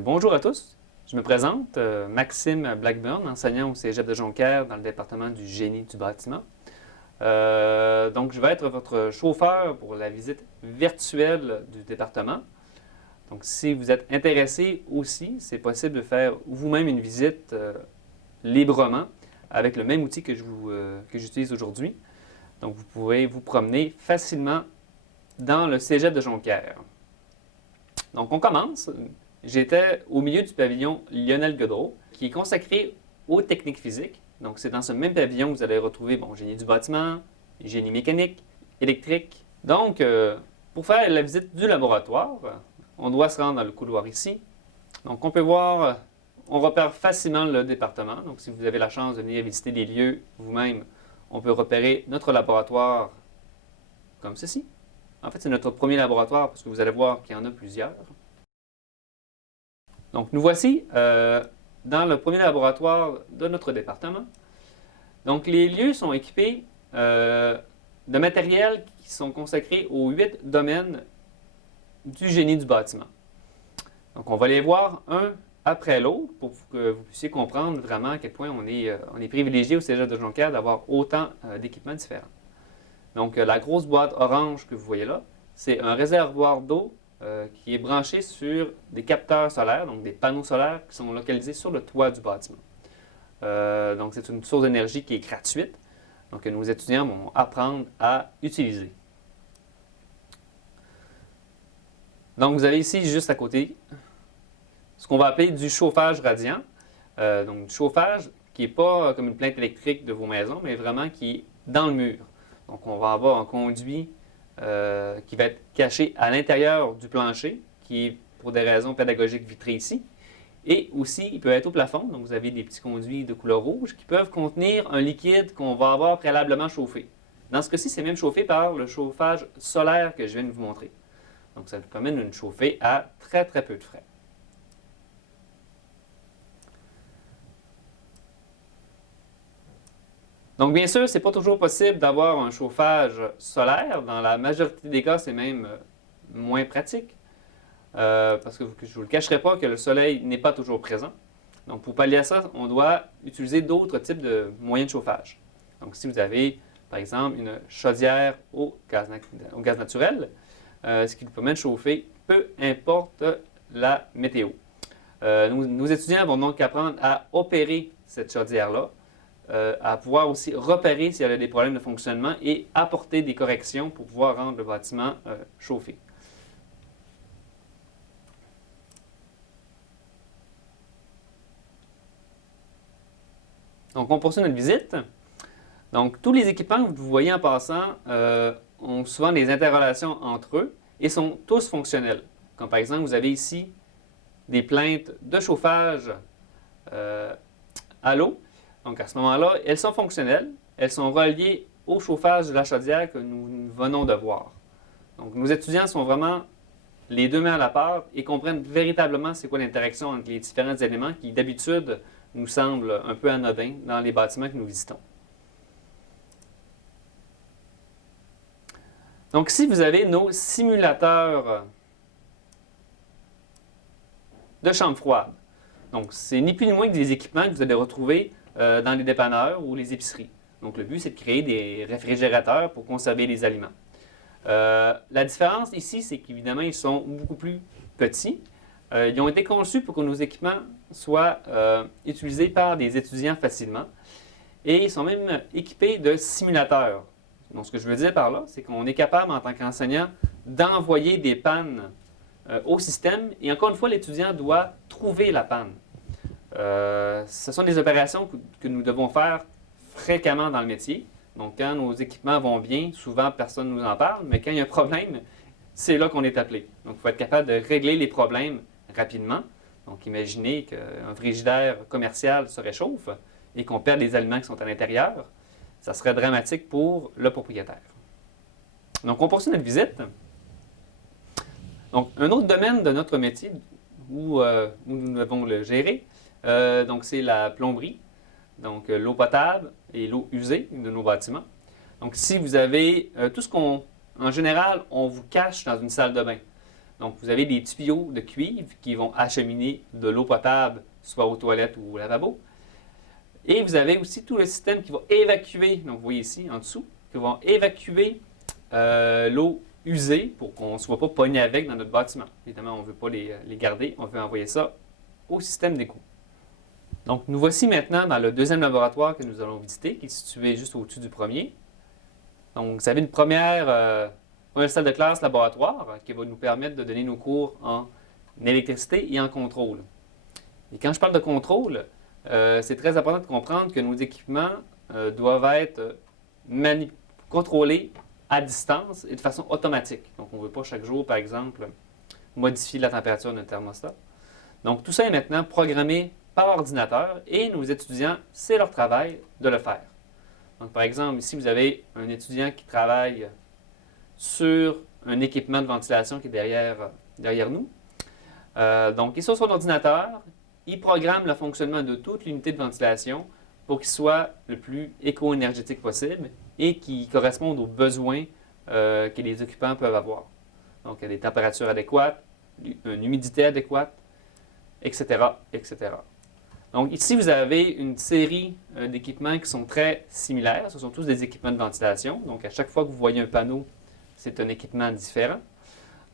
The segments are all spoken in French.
Bonjour à tous. Je me présente, Maxime Blackburn, enseignant au Cégep de Jonquière dans le département du génie du bâtiment. Je vais être votre chauffeur pour la visite virtuelle du département. Donc, si vous êtes intéressé aussi, c'est possible de faire vous-même une visite librement avec le même outil que j'utilise aujourd'hui. Donc, vous pouvez vous promener facilement dans le Cégep de Jonquière. Donc, on commence. J'étais au milieu du pavillon Lionel Godreau, qui est consacré aux techniques physiques. Donc, c'est dans ce même pavillon que vous allez retrouver génie du bâtiment, génie mécanique, électrique. Donc, pour faire la visite du laboratoire, on doit se rendre dans le couloir ici. Donc, on peut voir, on repère facilement le département. Donc, si vous avez la chance de venir visiter les lieux vous-même, on peut repérer notre laboratoire comme ceci. En fait, c'est notre premier laboratoire parce que vous allez voir qu'il y en a plusieurs. Donc, nous voici dans le premier laboratoire de notre département. Donc, les lieux sont équipés de matériel qui sont consacrés aux 8 domaines du génie du bâtiment. Donc, on va les voir un après l'autre pour que vous puissiez comprendre vraiment à quel point on est privilégié au Cégep de Jonquière d'avoir autant d'équipements différents. Donc, la grosse boîte orange que vous voyez là, c'est un réservoir d'eau qui est branché sur des capteurs solaires, donc des panneaux solaires qui sont localisés sur le toit du bâtiment. Donc, c'est une source d'énergie qui est gratuite, donc que nos étudiants vont apprendre à utiliser. Donc, vous avez ici, juste à côté, ce qu'on va appeler du chauffage radiant. Donc, du chauffage qui n'est pas comme une plainte électrique de vos maisons, mais vraiment qui est dans le mur. Donc, on va avoir un conduit qui va être caché à l'intérieur du plancher, qui est pour des raisons pédagogiques vitré ici. Et aussi, il peut être au plafond, donc vous avez des petits conduits de couleur rouge qui peuvent contenir un liquide qu'on va avoir préalablement chauffé. Dans ce cas-ci, c'est même chauffé par le chauffage solaire que je viens de vous montrer. Donc, ça nous permet de nous chauffer à très, très peu de frais. Donc, bien sûr, ce n'est pas toujours possible d'avoir un chauffage solaire. Dans la majorité des cas, c'est même moins pratique. Parce que je ne vous le cacherai pas que le soleil n'est pas toujours présent. Donc, pour pallier à ça, on doit utiliser d'autres types de moyens de chauffage. Donc, si vous avez, par exemple, une chaudière au gaz naturel, ce qui vous permet de chauffer, peu importe la météo. Nos étudiants vont donc apprendre à opérer cette chaudière-là, à pouvoir aussi repérer s'il y a des problèmes de fonctionnement et apporter des corrections pour pouvoir rendre le bâtiment chauffé. Donc, on poursuit notre visite. Donc, tous les équipements que vous voyez en passant ont souvent des interrelations entre eux et sont tous fonctionnels. Comme par exemple, vous avez ici des plaintes de chauffage à l'eau. Donc, à ce moment-là, elles sont fonctionnelles. Elles sont reliées au chauffage de la chaudière que nous venons de voir. Donc, nos étudiants sont vraiment les deux mains à la pâte et comprennent véritablement c'est quoi l'interaction entre les différents éléments qui, d'habitude, nous semblent un peu anodins dans les bâtiments que nous visitons. Donc, ici, vous avez nos simulateurs de chambre froide. Donc, c'est ni plus ni moins que des équipements que vous allez retrouver dans les dépanneurs ou les épiceries. Donc, le but, c'est de créer des réfrigérateurs pour conserver les aliments. La différence ici, c'est qu'évidemment, ils sont beaucoup plus petits. Ils ont été conçus pour que nos équipements soient utilisés par des étudiants facilement. Et ils sont même équipés de simulateurs. Donc, ce que je veux dire par là, c'est qu'on est capable, en tant qu'enseignant, d'envoyer des pannes au système. Et encore une fois, l'étudiant doit trouver la panne. Ce sont des opérations que nous devons faire fréquemment dans le métier. Donc, quand nos équipements vont bien, souvent personne ne nous en parle, mais quand il y a un problème, c'est là qu'on est appelé. Donc, il faut être capable de régler les problèmes rapidement. Donc, imaginez qu'un frigidaire commercial se réchauffe et qu'on perd les aliments qui sont à l'intérieur. Ça serait dramatique pour le propriétaire. Donc, on poursuit notre visite. Donc, un autre domaine de notre métier où nous devons le gérer, donc c'est la plomberie, donc l'eau potable et l'eau usée de nos bâtiments. Donc, si vous avez tout ce en général, on vous cache dans une salle de bain. Donc, vous avez des tuyaux de cuivre qui vont acheminer de l'eau potable, soit aux toilettes ou au lavabo. Et vous avez aussi tout le système qui va évacuer, donc vous voyez ici en dessous, qui va évacuer l'eau usée pour qu'on ne soit pas pogné avec dans notre bâtiment. Évidemment, on ne veut pas les garder, on veut envoyer ça au système d'égout. Donc, nous voici maintenant dans le deuxième laboratoire que nous allons visiter, qui est situé juste au-dessus du premier. Donc, vous avez une première salle de classe laboratoire qui va nous permettre de donner nos cours en électricité et en contrôle. Et quand je parle de contrôle, c'est très important de comprendre que nos équipements doivent être contrôlés à distance et de façon automatique. Donc, on ne veut pas chaque jour, par exemple, modifier la température d'un thermostat. Donc, tout ça est maintenant programmé par ordinateur et nos étudiants, c'est leur travail de le faire. Donc, par exemple, ici, vous avez un étudiant qui travaille sur un équipement de ventilation qui est derrière nous. Donc, il est sur son ordinateur, il programme le fonctionnement de toute l'unité de ventilation pour qu'il soit le plus éco-énergétique possible et qui corresponde aux besoins que les occupants peuvent avoir. Donc, il y a des températures adéquates, une humidité adéquate, etc., etc. Donc, ici, vous avez une série d'équipements qui sont très similaires. Ce sont tous des équipements de ventilation. Donc, à chaque fois que vous voyez un panneau, c'est un équipement différent.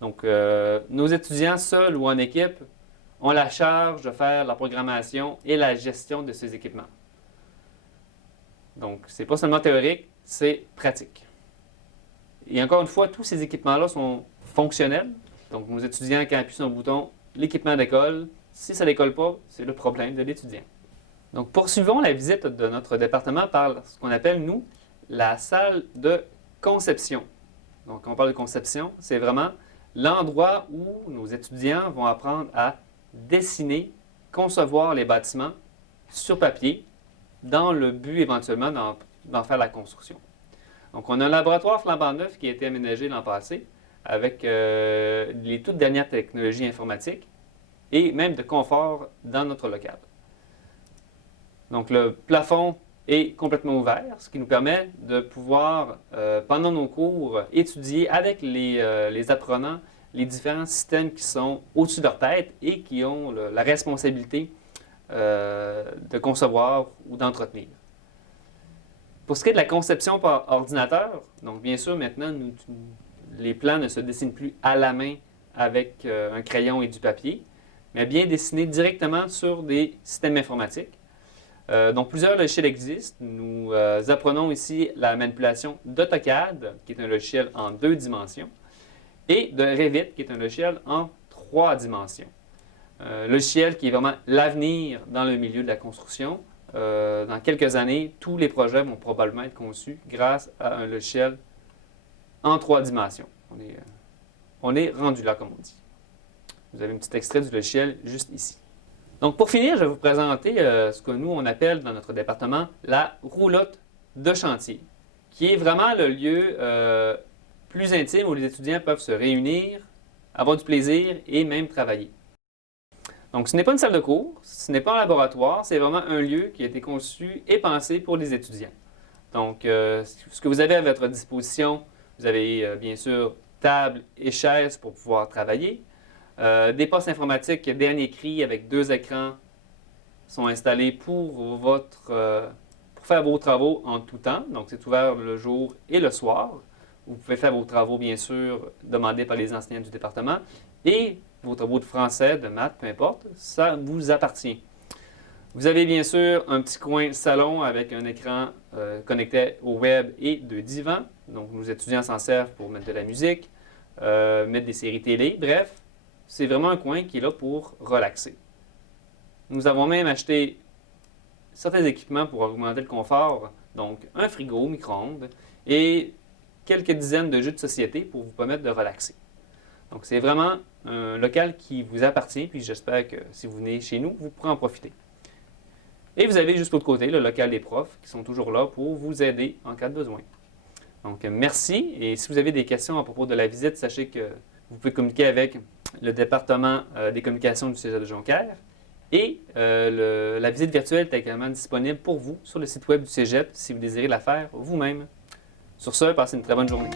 Donc, nos étudiants, seuls ou en équipe, ont la charge de faire la programmation et la gestion de ces équipements. Donc, ce n'est pas seulement théorique, c'est pratique. Et encore une fois, tous ces équipements-là sont fonctionnels. Donc, nos étudiants, quand ils appuient sur un bouton, l'équipement décolle. Si ça ne décolle pas, c'est le problème de l'étudiant. Donc, poursuivons la visite de notre département par ce qu'on appelle, nous, la salle de conception. Donc, quand on parle de conception, c'est vraiment l'endroit où nos étudiants vont apprendre à dessiner, concevoir les bâtiments sur papier dans le but éventuellement d'en faire la construction. Donc, on a un laboratoire flambant neuf qui a été aménagé l'an passé avec les toutes dernières technologies informatiques et même de confort dans notre local. Donc, le plafond est complètement ouvert, ce qui nous permet de pouvoir, pendant nos cours, étudier avec les apprenants les différents systèmes qui sont au-dessus de leur tête et qui ont la responsabilité de concevoir ou d'entretenir. Pour ce qui est de la conception par ordinateur, donc bien sûr, maintenant, les plans ne se dessinent plus à la main avec un crayon et du papier, mais bien dessinés directement sur des systèmes informatiques. Donc, plusieurs logiciels existent. Nous apprenons ici la manipulation d'AutoCAD, qui est un logiciel en 2 dimensions, et de Revit, qui est un logiciel en 3 dimensions. Logiciel qui est vraiment l'avenir dans le milieu de la construction. Dans quelques années, tous les projets vont probablement être conçus grâce à un logiciel en 3 dimensions. On est rendu là, comme on dit. Vous avez un petit extrait du logiciel juste ici. Donc, pour finir, je vais vous présenter ce que nous, on appelle dans notre département la roulotte de chantier, qui est vraiment le lieu plus intime où les étudiants peuvent se réunir, avoir du plaisir et même travailler. Donc, ce n'est pas une salle de cours, ce n'est pas un laboratoire, c'est vraiment un lieu qui a été conçu et pensé pour les étudiants. Donc, ce que vous avez à votre disposition, vous avez bien sûr table et chaises pour pouvoir travailler. Des postes informatiques dernier cri avec 2 écrans sont installés pour faire vos travaux en tout temps. Donc, c'est ouvert le jour et le soir. Vous pouvez faire vos travaux, bien sûr, demandés par les enseignants du département. Et vos travaux de français, de maths, peu importe, ça vous appartient. Vous avez bien sûr un petit coin salon avec un écran connecté au web et 2 divans. Donc, nos étudiants s'en servent pour mettre de la musique, mettre des séries télé, bref. C'est vraiment un coin qui est là pour relaxer. Nous avons même acheté certains équipements pour augmenter le confort, donc un frigo, micro-ondes et quelques dizaines de jeux de société pour vous permettre de relaxer. Donc, c'est vraiment un local qui vous appartient, puis j'espère que si vous venez chez nous, vous pourrez en profiter. Et vous avez juste l'autre côté, le local des profs, qui sont toujours là pour vous aider en cas de besoin. Donc, merci. Et si vous avez des questions à propos de la visite, sachez que vous pouvez communiquer avec le département des communications du Cégep de Jonquière. Et la visite virtuelle est également disponible pour vous sur le site web du Cégep si vous désirez la faire vous-même. Sur ce, passez une très bonne journée.